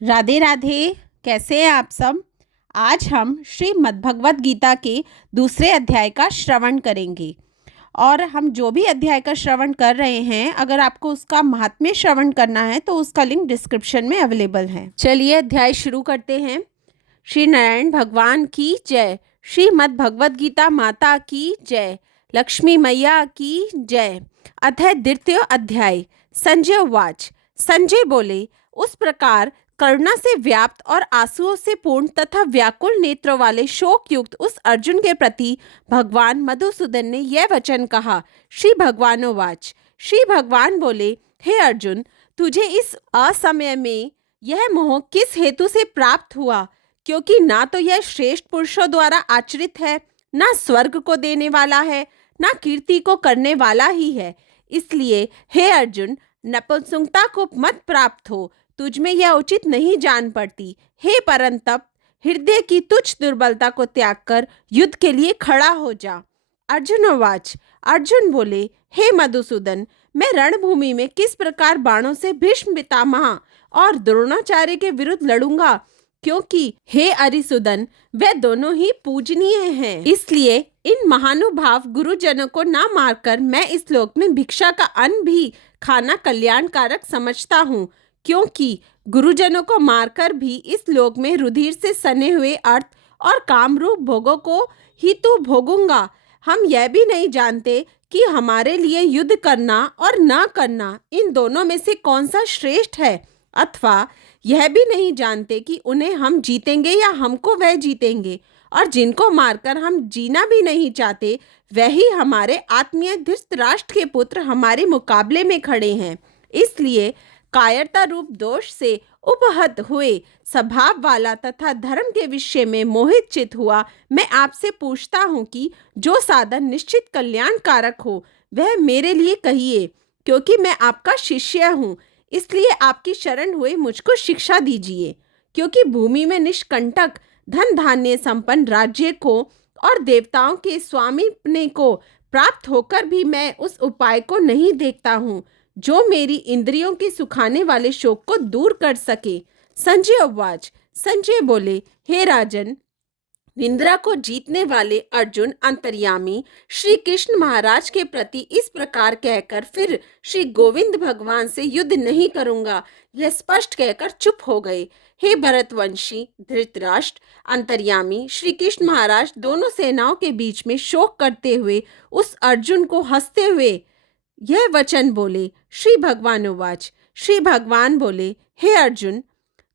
राधे राधे। कैसे हैं आप सब। आज हम श्रीमद् भगवत गीता के दूसरे अध्याय का श्रवण करेंगे और हम जो भी अध्याय का श्रवण कर रहे हैं, अगर आपको उसका महात्म्य श्रवण करना है तो उसका लिंक डिस्क्रिप्शन में अवेलेबल है। चलिए अध्याय शुरू करते हैं। श्री नारायण भगवान की जय। श्रीमद् भगवत गीता माता की जय। लक्ष्मी मैया की जय। अथ द्वितीय अध्याय। संजय उवाच। संजय बोले, उस प्रकार करुणा से व्याप्त और आंसुओं से पूर्ण तथा व्याकुल नेत्रों वाले शोक युक्त उस अर्जुन के प्रति भगवान मधुसूदन ने यह वचन कहा। श्री भगवानोवाच। श्री भगवान बोले, हे अर्जुन, तुझे इस असमय में यह मोह किस हेतु से प्राप्त हुआ? क्योंकि ना तो यह श्रेष्ठ पुरुषों द्वारा आचरित है, ना स्वर्ग को देने वाला है, ना कीर्ति को करने वाला ही है। इसलिए हे अर्जुन, नपुंसकता को मत प्राप्त हो, तुझ में यह उचित नहीं जान पड़ती। हे परंतप, हृदय की तुच्छ दुर्बलता को त्याग कर युद्ध के लिए खड़ा हो जा। अर्जुनोवाच। अर्जुन बोले, हे मधुसूदन, मैं रणभूमि में किस प्रकार बाणों से भीष्म पितामह और द्रोणाचार्य के विरुद्ध लड़ूंगा? क्योंकि हे अरिसुदन, वे दोनों ही पूजनीय हैं। इसलिए इन महानुभाव गुरुजनों को ना मारकर मैं इस लोक में भिक्षा का अन्न भी खाना कल्याणकारक समझता हूँ। क्योंकि गुरुजनों को मारकर भी इस लोक में रुधिर से सने हुए अर्थ और कामरूप भोगों को ही तो भोगूंगा। हम यह भी नहीं जानते कि हमारे लिए युद्ध करना और न करना, इन दोनों में से कौन सा श्रेष्ठ है, अथवा यह भी नहीं जानते कि उन्हें हम जीतेंगे या हमको वह जीतेंगे। और जिनको मारकर हम जीना भी नहीं चाहते, वही हमारे आत्मीय धृतराष्ट्र के पुत्र हमारे मुकाबले में खड़े हैं। इसलिए कायरता रूप दोष से उपहत हुए स्वभाव वाला तथा धर्म के विषय में मोहित चित हुआ मैं आपसे पूछता हूँ कि जो साधन निश्चित कल्याणकारक हो वह मेरे लिए कहिए। क्योंकि मैं आपका शिष्य हूँ, इसलिए आपकी शरण हुए मुझको शिक्षा दीजिए। क्योंकि भूमि में निष्कंटक धन धान्य संपन्न राज्य को और देवताओं के स्वामीपने को प्राप्त होकर भी मैं उस उपाय को नहीं देखता हूँ जो मेरी इंद्रियों के सुखाने वाले शोक को दूर कर सके। संजय उवाच। संजय बोले, हे राजन, इंद्रा को जीतने वाले अर्जुन अंतर्यामी श्री कृष्ण महाराज के प्रति इस प्रकार कहकर फिर श्री गोविंद भगवान से युद्ध नहीं करूंगा, यह स्पष्ट कहकर चुप हो गए। हे भरतवंशी धृतराष्ट्र, अंतर्यामी श्री कृष्ण महाराज दोनों सेनाओं के बीच में शोक करते हुए उस अर्जुन को हंसते हुए यह वचन बोले। श्री भगवानोवाच। श्री भगवान बोले, हे अर्जुन,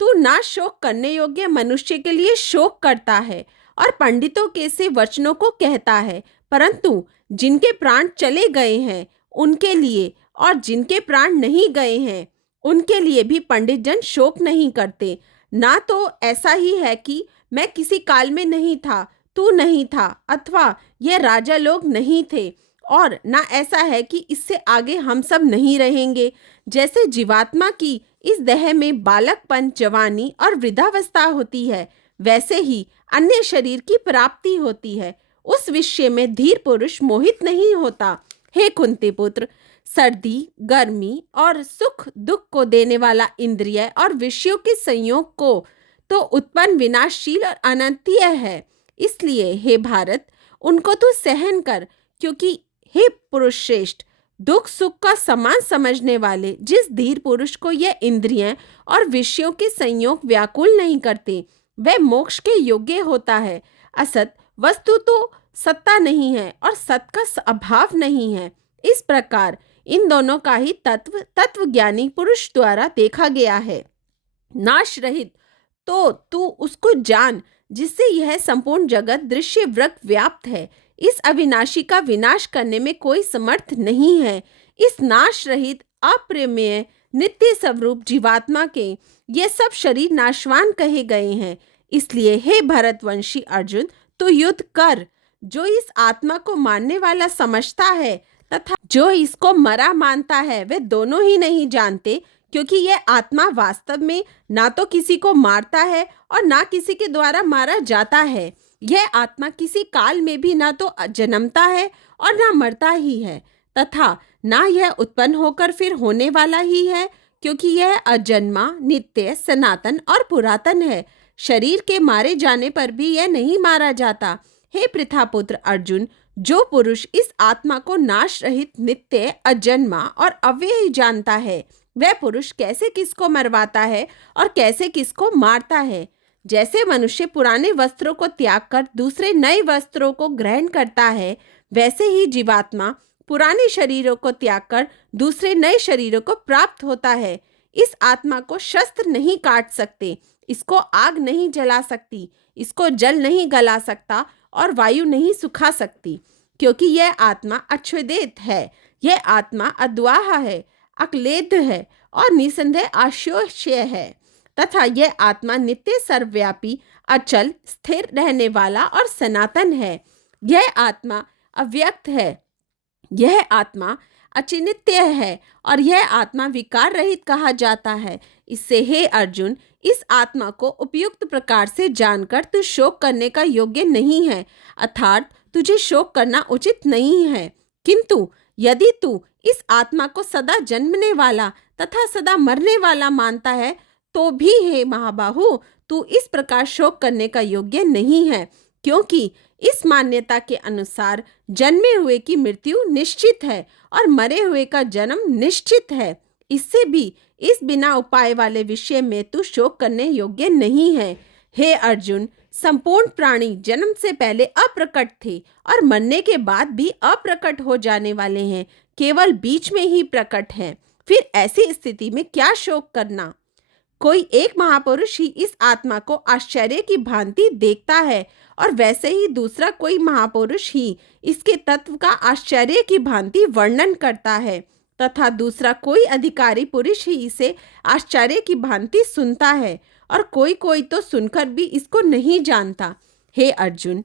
तू ना शोक करने योग्य मनुष्य के लिए शोक करता है और पंडितों के से वचनों को कहता है, परंतु जिनके प्राण चले गए हैं उनके लिए और जिनके प्राण नहीं गए हैं उनके लिए भी पंडित जन शोक नहीं करते। ना तो ऐसा ही है कि मैं किसी काल में नहीं था, तू नहीं था, अथवा ये राजा लोग नहीं थे, और ना ऐसा है कि इससे आगे हम सब नहीं रहेंगे। जैसे जीवात्मा की इस देह में बालकपन, जवानी और वृद्धावस्था होती है, वैसे ही अन्य शरीर की प्राप्ति होती है। उस विषय में धीर पुरुष मोहित नहीं होता। हे कुंती पुत्र, सर्दी, गर्मी और सुख दुख को देने वाला इंद्रिय और विषयों के संयोग को तो उत्पन्न विनाशशील और अनंतीय है। इसलिए हे भारत, उनको तू सहन कर। क्योंकि हे पुरुष श्रेष्ठ, दुख सुख का समान समझने वाले जिस धीर पुरुष को यह इंद्रियां और विषयों के संयोग व्याकुल नहीं करते, वह मोक्ष के योग्य होता है। असत वस्तु तो सत्ता नहीं है और सत का अभाव नहीं है। इस प्रकार इन दोनों का ही तत्वज्ञानी पुरुष द्वारा देखा गया है। नाश रहित तो तू उसको जान जिससे यह संपूर्ण जगत दृश्य वृत्त व्याप्त है। इस अविनाशी का विनाश करने में कोई समर्थ नहीं है। इस नाश रहित अप्रमेय नित्य स्वरूप जीवात्मा के ये सब शरीर नाशवान कहे गए हैं। इसलिए हे भरतवंशी अर्जुन, तू युद्ध कर। जो इस आत्मा को मानने वाला समझता है तथा जो इसको मरा मानता है, वे दोनों ही नहीं जानते। क्योंकि यह आत्मा वास्तव में ना तो किसी को मारता है और ना किसी के द्वारा मारा जाता है। यह आत्मा किसी काल में भी ना तो जन्मता है और ना मरता ही है, तथा ना यह उत्पन्न होकर फिर होने वाला ही है। क्योंकि यह अजन्मा, नित्य, सनातन और पुरातन है। शरीर के मारे जाने पर भी यह नहीं मारा जाता। हे पृथापुत्र अर्जुन, जो पुरुष इस आत्मा को नाश रहित, नित्य, अजन्मा और अव्ययी जानता है, वह पुरुष कैसे किसको मरवाता है और कैसे किसको मारता है। जैसे मनुष्य पुराने वस्त्रों को त्याग कर दूसरे नए वस्त्रों को ग्रहण करता है, वैसे ही जीवात्मा पुराने शरीरों को त्याग कर दूसरे नए शरीरों को प्राप्त होता है। इस आत्मा को शस्त्र नहीं काट सकते, इसको आग नहीं जला सकती, इसको जल नहीं गला सकता और वायु नहीं सुखा सकती, क्योंकि यह आत्मा अच्युत है। यह आत्मा अद्वाह है, अक्लेद है और निसंदेह आशोष्य है, तथा यह आत्मा नित्य, सर्वव्यापी, अचल, स्थिर रहने वाला और सनातन है। यह आत्मा अव्यक्त है, यह आत्मा अचिन्त्य है और यह आत्मा विकार रहित कहा जाता है। इससे हे अर्जुन, इस आत्मा को उपयुक्त प्रकार से जानकर तू शोक करने का योग्य नहीं है, अर्थात तुझे शोक करना उचित नहीं है। किंतु यदि तू इस आत्मा को सदा जन्मने वाला तथा सदा मरने वाला मानता है, तो भी हे महाबाहु, तू इस प्रकार शोक करने का योग्य नहीं है, क्योंकि इस मान्यता के अनुसार जन्मे हुए की मृत्यु निश्चित है और मरे हुए का जन्म निश्चित है। इससे भी इस बिना उपाय वाले विषय में तू शोक करने योग्य नहीं है। हे अर्जुन, संपूर्ण प्राणी जन्म से पहले अप्रकट थे और मरने के बाद भी अप्रकट हो जाने वाले हैं, केवल बीच में ही प्रकट हैं। फिर ऐसी स्थिति में क्या शोक करना। कोई एक महापुरुष ही इस आत्मा को आश्चर्य की भांति देखता है और वैसे ही दूसरा कोई महापुरुष ही इसके तत्व का आश्चर्य की भांति वर्णन करता है, तथा दूसरा कोई अधिकारी पुरुष ही इसे आश्चर्य की भांति सुनता है और कोई कोई तो सुनकर भी इसको नहीं जानता। हे अर्जुन,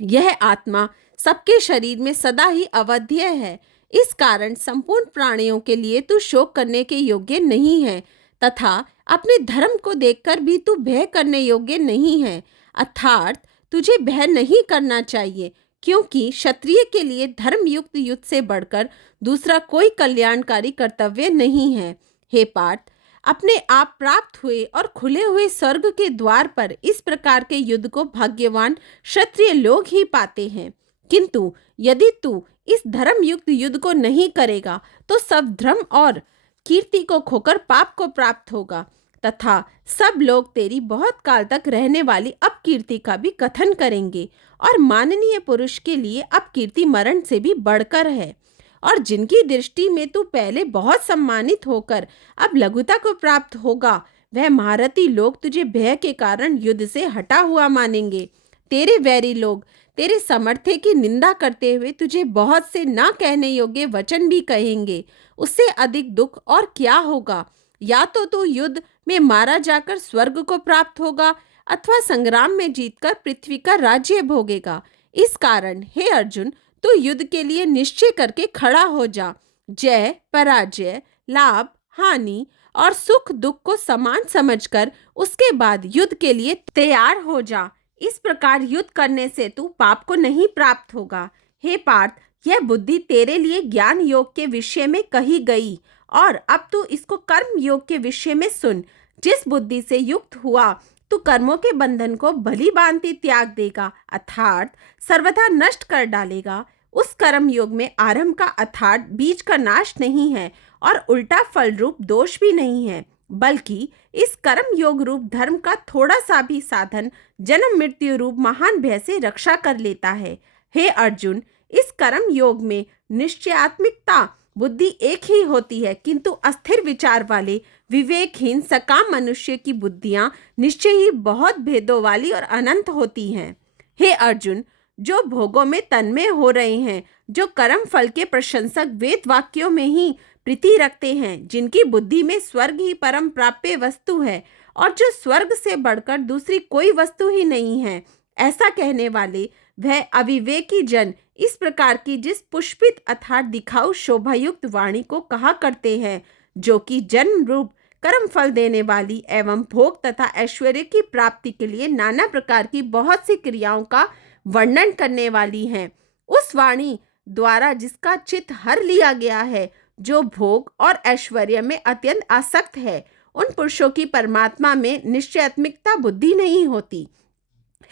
यह आत्मा सबके शरीर में सदा ही अवध्य है। इस कारण संपूर्ण प्राणियों के लिए तू शोक करने के योग्य नहीं है, तथा अपने धर्म को देखकर भी तू भय करने योग्य नहीं है, अर्थात तुझे भय नहीं करना चाहिए, क्योंकि क्षत्रिय के लिए धर्मयुक्त युद्ध से बढ़कर दूसरा कोई कल्याणकारी कर्तव्य नहीं है। हे पार्थ, अपने आप प्राप्त हुए और खुले हुए स्वर्ग के द्वार पर इस प्रकार के युद्ध को भाग्यवान क्षत्रिय लोग ही पाते हैं। किंतु यदि तू इस धर्मयुक्त युद्ध को नहीं करेगा, तो सब धर्म और कीर्ति को खोकर पाप को प्राप्त होगा, तथा सब लोग तेरी बहुत काल तक रहने वाली अपकीर्ति का भी कथन करेंगे। और माननीय पुरुष के लिए अपकीर्ति मरण से भी बढ़कर है, और जिनकी दृष्टि में तू पहले बहुत सम्मानित होकर अब लघुता को प्राप्त होगा, वह महारथी लोग तुझे भय के कारण युद्ध से हटा हुआ मानेंगे। तेरे वैरी लोग तेरे सामर्थ्य की निंदा करते हुए तुझे बहुत से ना कहने योग्य वचन भी कहेंगे। उससे अधिक दुख और क्या होगा। या तो तू युद्ध में मारा जाकर स्वर्ग को प्राप्त होगा, अथवा संग्राम में जीतकर पृथ्वी का राज्य भोगेगा। इस कारण हे अर्जुन, तू युद्ध के लिए निश्चय करके खड़ा हो जा। जय, पराजय, लाभ, हानि और सुख दुख को समान समझकर उसके बाद युद्ध के लिए तैयार हो जा। इस प्रकार युद्ध करने से तू पाप को नहीं प्राप्त होगा। हे पार्थ, यह बुद्धि तेरे लिए ज्ञान योग के विषय में कही गई, और अब तू इसको कर्म योग के विषय में सुन। जिस बुद्धि से युक्त हुआ तू कर्मों के बंधन को भली भांति त्याग देगा, अर्थात सर्वथा नष्ट कर डालेगा। उस कर्म योग में आरंभ का अर्थात बीज का नाश नहीं है और उल्टा फल रूप दोष भी नहीं है, बल्कि इस कर्म योग रूप धर्म का थोड़ा सा भी साधन जन्म मृत्यु रूप महान भय से रक्षा कर लेता है। हे अर्जुन, इस कर्म योग में निश्चयात्मिकता बुद्धि एक ही होती है, किंतु अस्थिर विचार वाले विवेकहीन सकाम मनुष्य की बुद्धियां निश्चय ही बहुत भेदों वाली और अनंत होती हैं। हे अर्जुन, जो भोगों में तन्मय हो रहे हैं, जो कर्म फल के प्रशंसक वेद वाक्यों में ही प्रीति रखते हैं, जिनकी बुद्धि में स्वर्ग ही परम प्राप्य वस्तु है और जो स्वर्ग से बढ़कर दूसरी कोई वस्तु ही नहीं है, ऐसा कहने वाले वह अविवेकी जन इस प्रकार की जिस पुष्पित अर्थात दिखाऊ शोभायुक्त वाणी को कहा करते हैं, जो कि जन्म रूप कर्म फल देने वाली एवं भोग तथा ऐश्वर्य की प्राप्ति के लिए नाना प्रकार की बहुत सी क्रियाओं का वर्णन करने वाली हैं, उस वाणी द्वारा जिसका चित्त हर लिया गया है, जो भोग और ऐश्वर्य में अत्यंत आसक्त है, उन पुरुषों की परमात्मा में निश्चयात्मिकता बुद्धि नहीं होती।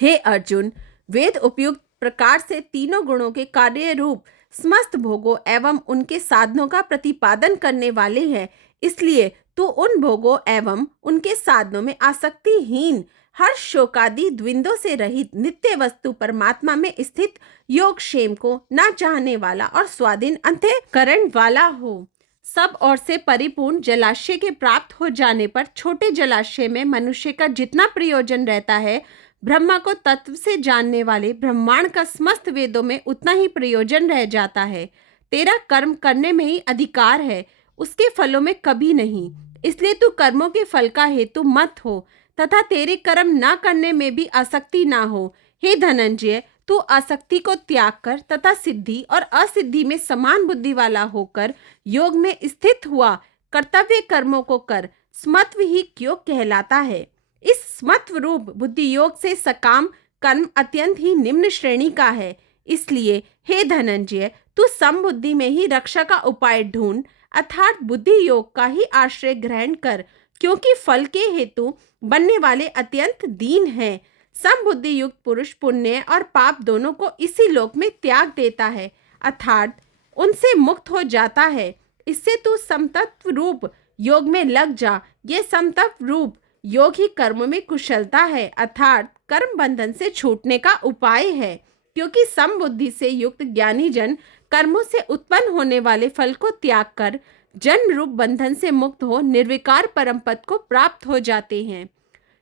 हे अर्जुन, वेद उपयुक्त प्रकार से तीनों गुणों के कार्य रूप समस्त भोगों एवं उनके साधनों का प्रतिपादन करने वाले हैं। इसलिए तू उन भोगों एवं उनके साधनों में आसक्तिहीन, हर्ष शोकादि द्विंदों से रहित नित्य वस्तु परमात्मा में स्थित योगक्षेम को न चाहने वाला और स्वाधीन अंतःकरण वाला हो। सब ओर से परिपूर्ण जलाशय के प्राप्त हो जाने पर छोटे जलाशय में मनुष्य का जितना प्रयोजन रहता है, ब्रह्मा को तत्व से जानने वाले ब्रह्मांड का समस्त वेदों में उतना ही प्रयोजन रह जाता है। तेरा कर्म करने में ही अधिकार है, उसके फलों में कभी नहीं। इसलिए तू कर्मों के फल का हेतु मत हो तथा तेरे कर्म न करने में भी आसक्ति ना हो। हे धनंजय, तू आसक्ति को त्याग कर तथा सिद्धि और असिद्धि में समान बुद्धि वाला होकर योग में स्थित हुआ कर्तव्य कर्मों को कर। स्मत्व ही योग कहलाता है। इस स्मत्व रूप बुद्धि योग से सकाम कर्म अत्यंत ही निम्न श्रेणी का है। इसलिए हे धनंजय, तू समबुद्धि में ही रक्षा का उपाय ढूंढ, अर्थात बुद्धि योग का ही आश्रय ग्रहण कर, क्योंकि फल के हेतु बनने वाले अत्यंत दीन हैं। समबुद्धि युक्त पुरुष पुण्य और पाप दोनों को इसी लोक में त्याग देता है, अर्थात उनसे मुक्त हो जाता है। इससे तू समतत्व रूप योग में लग जा। ये समतत्व रूप योग ही कर्म में कुशलता है, अर्थात कर्म बंधन से छूटने का उपाय है। क्योंकि समबुद्धि से युक्त ज्ञानी जन कर्मों से उत्पन्न होने वाले फल को त्याग कर जन्म रूप बंधन से मुक्त हो निर्विकार परम पद को प्राप्त हो जाते हैं।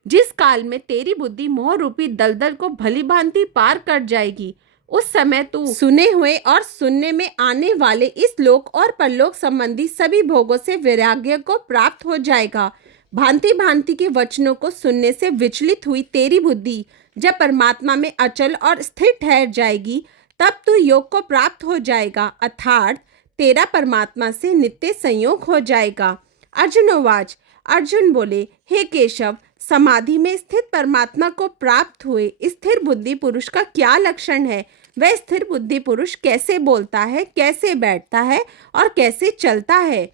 जिस काल में तेरी बुद्धि मोह रूपी दलदल को भली भांति पार कर जाएगी, उस समय तू सुने हुए और सुनने में आने वाले इस लोक और परलोक संबंधी सभी भोगों से वैराग्य को प्राप्त हो जाएगा। भांति भांति के वचनों को सुनने से विचलित हुई तेरी बुद्धि जब परमात्मा में अचल और स्थिर ठहर जाएगी, तब तू योग को प्राप्त हो जाएगा, अर्थात तेरा परमात्मा से नित्य संयोग हो जाएगा। अर्जुनोवाच, अर्जुन बोले, हे केशव, समाधि में स्थित परमात्मा को प्राप्त हुए स्थिर बुद्धि पुरुष का क्या लक्षण है? वह स्थिर बुद्धि पुरुष कैसे बोलता है, कैसे बैठता है और कैसे चलता है?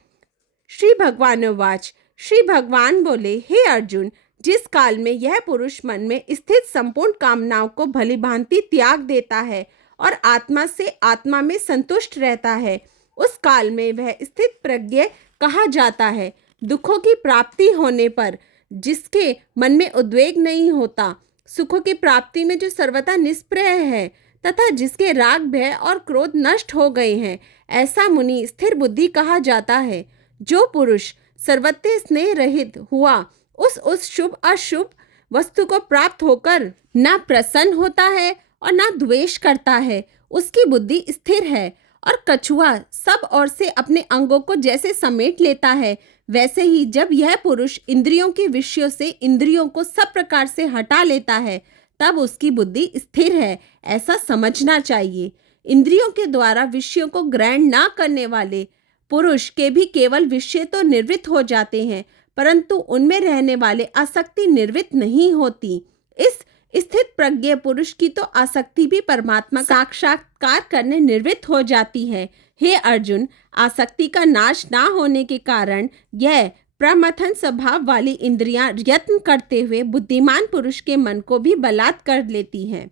श्री भगवानोवाच, श्री भगवान बोले, हे अर्जुन, जिस काल में यह पुरुष मन में स्थित संपूर्ण कामनाओं को भली भांति त्याग देता है और आत्मा से आत्मा में संतुष्ट रहता है, उस काल में वह स्थित प्रज्ञ कहा जाता है। दुखों की प्राप्ति होने पर जिसके मन में उद्वेग नहीं होता, सुखों की प्राप्ति में जो सर्वथा निष्प्रय है तथा जिसके राग भय और क्रोध नष्ट हो गए हैं, ऐसा मुनि स्थिर बुद्धि कहा जाता है। जो पुरुष सर्वत्र स्नेह रहित हुआ उस शुभ अशुभ वस्तु को प्राप्त होकर ना प्रसन्न होता है और ना द्वेष करता है, उसकी बुद्धि स्थिर है। और कछुआ सब ओर से अपने अंगों को जैसे समेट लेता है, वैसे ही जब यह पुरुष इंद्रियों के विषयों से इंद्रियों को सब प्रकार से हटा लेता है, तब उसकी बुद्धि स्थिर है, ऐसा समझना चाहिए। इंद्रियों के द्वारा विषयों को ग्रहण ना करने वाले पुरुष के भी केवल विषय तो निर्वृत्त हो जाते हैं, परंतु उनमें रहने वाले आसक्ति निर्वृत्त नहीं होती। इस स्थित प्रज्ञ पुरुष की तो आसक्ति भी परमात्मा साक्षात्कार करने निर्वृत्त हो जाती है। हे अर्जुन, आसक्ति का नाश ना होने के कारण यह प्रमथन स्वभाव वाली इंद्रियां यत्न करते हुए बुद्धिमान पुरुष के मन को भी बलात् कर लेती हैं।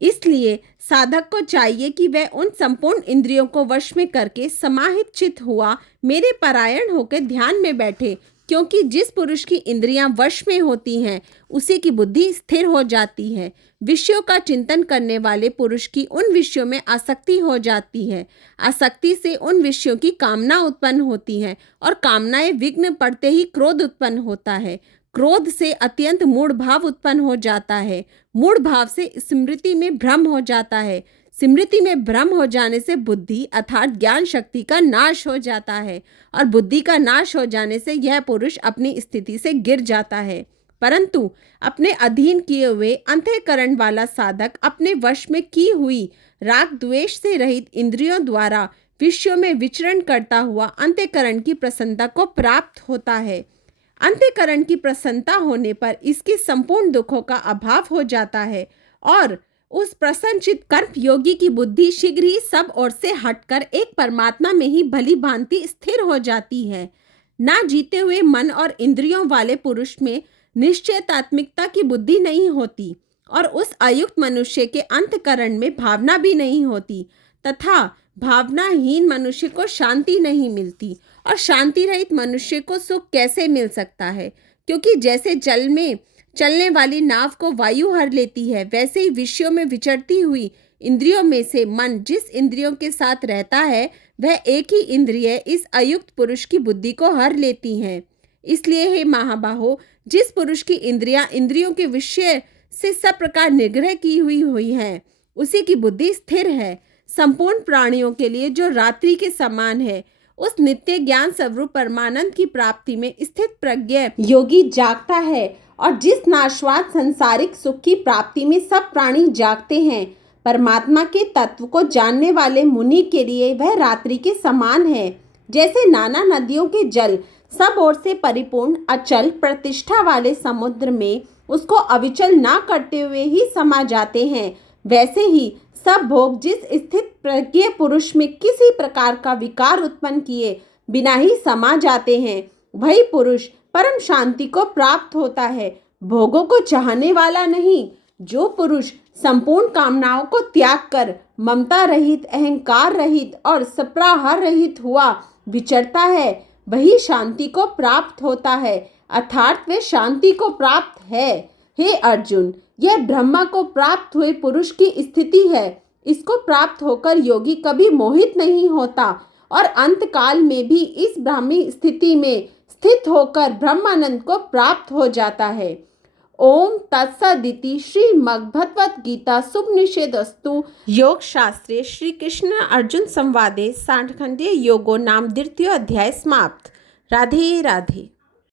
इसलिए साधक को चाहिए कि वह उन संपूर्ण इंद्रियों को वश में करके समाहित चित्त हुआ मेरे परायण होकर ध्यान में बैठे, क्योंकि जिस पुरुष की इंद्रियां वश में होती हैं, उसी की बुद्धि स्थिर हो जाती है। विषयों का चिंतन करने वाले पुरुष की उन विषयों में आसक्ति हो जाती है। आसक्ति से उन विषयों की कामना उत्पन्न होती है और कामनाएं विघ्न पड़ते ही क्रोध उत्पन्न होता है। क्रोध से अत्यंत मूढ़ भाव उत्पन्न हो जाता है। मूढ़ भाव से स्मृति में भ्रम हो जाता है। स्मृति में भ्रम हो जाने से बुद्धि अर्थात ज्ञान शक्ति का नाश हो जाता है और बुद्धि का नाश हो जाने से यह पुरुष अपनी स्थिति से गिर जाता है। परंतु अपने अधीन किए हुए अंतःकरण वाला साधक अपने वश में की हुई राग द्वेष से रहित इंद्रियों द्वारा विषयों में विचरण करता हुआ अंतःकरण की प्रसन्नता को प्राप्त होता है। अंतःकरण की प्रसन्नता होने पर इसके संपूर्ण दुखों का अभाव हो जाता है और उस प्रसन्नचित कर्म योगी की बुद्धि शीघ्र ही सब ओर से हटकर एक परमात्मा में ही भली भांति स्थिर हो जाती है। ना जीते हुए मन और इंद्रियों वाले पुरुष में निश्चयतात्मिकता की बुद्धि नहीं होती और उस अयुक्त मनुष्य के अंतःकरण में भावना भी नहीं होती तथा भावनाहीन मनुष्य को शांति नहीं मिलती। और शांति रहित मनुष्य को सुख कैसे मिल सकता है? क्योंकि जैसे जल में चलने वाली नाव को वायु हर लेती है, वैसे ही विषयों में विचरती हुई इंद्रियों में से मन जिस इंद्रियों के साथ रहता है वह एक ही इंद्रिय इस अयुक्त पुरुष की बुद्धि को हर लेती हैं। इसलिए हे महाबाहो, जिस पुरुष की इंद्रियां इंद्रियों के विषय से सब प्रकार निग्रह की हुई हैं, उसी की बुद्धि स्थिर है। संपूर्ण प्राणियों के लिए जो रात्रि के समान है, उस नित्य ज्ञान स्वरूप परमानंद की प्राप्ति में स्थित प्रज्ञ योगी जागता है। और जिस नाशवान सांसारिक सुख की प्राप्ति में सब प्राणी जागते हैं, परमात्मा के तत्व को जानने वाले मुनि के लिए वह रात्रि के समान है। जैसे नाना नदियों के जल सब ओर से परिपूर्ण अचल प्रतिष्ठा वाले समुद्र में उसको अविचल ना करते हुए ही समा जाते हैं, वैसे ही सब भोग जिस स्थित प्रज्ञ पुरुष में किसी प्रकार का विकार उत्पन्न किए बिना ही समा जाते हैं, वही पुरुष परम शांति को प्राप्त होता है, भोगों को चाहने वाला नहीं। जो पुरुष संपूर्ण कामनाओं को त्याग कर ममता रहित, अहंकार रहित और सप्राहार रहित हुआ विचरता है, वही शांति को प्राप्त होता है, अर्थात वे शांति को प्राप्त है। हे अर्जुन, यह ब्रह्मा को प्राप्त हुए पुरुष की स्थिति है। इसको प्राप्त होकर योगी कभी मोहित नहीं होता और अंत काल में भी इस ब्राह्मी स्थिति में स्थित होकर ब्रह्मानंद को प्राप्त हो जाता है। ओम तत्सदिति श्रीमद्भगवत गीता सुपनिषदस्तु योग शास्त्रे श्री कृष्ण अर्जुन संवादे 60 खंडे योगो नाम 2य अध्याय समाप्त। राधे राधे।